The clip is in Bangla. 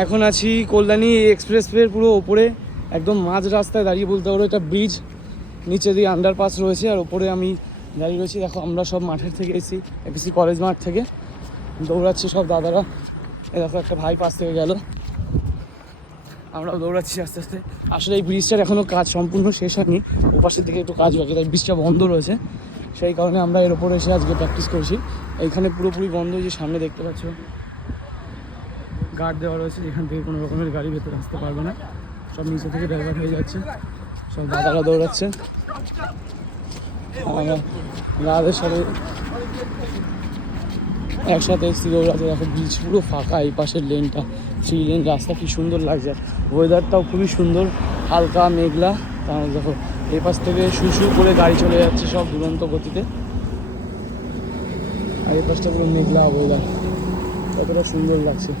এখন আছি কল্যাণী এক্সপ্রেসওয়ের পুরো ওপরে, একদম মাঝ রাস্তায় দাঁড়িয়ে বলতে পারো। এটা ব্রিজ, নিচে দিয়ে আন্ডারপাস রয়েছে, আর ওপরে আমি দাঁড়িয়ে রয়েছি। দেখো আমরা সব মাঠের থেকে এসেছি কলেজ মাঠ থেকে, দৌড়াচ্ছে সব দাদারা। এ দেখো একটা ভাই পাশ থেকে গেল, আমরাও দৌড়াচ্ছি আস্তে আস্তে। আসলে এই ব্রিজটার এখনও কাজ সম্পূর্ণ শেষ হয়নি, ওপাশের দিকে একটু কাজ বাকি, তাই ব্রিজটা বন্ধ রয়েছে। সেই কারণে আমরা এর ওপরে এসে আজকে প্র্যাকটিস করছি। এইখানে পুরোপুরি বন্ধ, যে সামনে দেখতে পাচ্ছ গার্ড দেওয়া রয়েছে, যেখান থেকে কোনো রকমের গাড়ি ভেতরে আসতে পারবে না। সব নিচে থেকে ড্রাইভার হয়ে যাচ্ছে, সব দাদারা দৌড়াচ্ছে। আমরা দাদাদের সাথে একসাথে এসেছি দৌড়াতে। দেখো ব্রিজ পুরো ফাঁকা, এই পাশের লেনটা 3 লেন রাস্তা, কি সুন্দর লাগছে। ওয়েদারটাও খুবই সুন্দর, হালকা মেঘলা। তাহলে দেখো এই পাশ থেকে শুশু করে গাড়ি চলে যাচ্ছে সব দুরন্ত গতিতে, আর এই পাশটা পুরো মেঘলা ওয়েদার, কতটা সুন্দর লাগছে।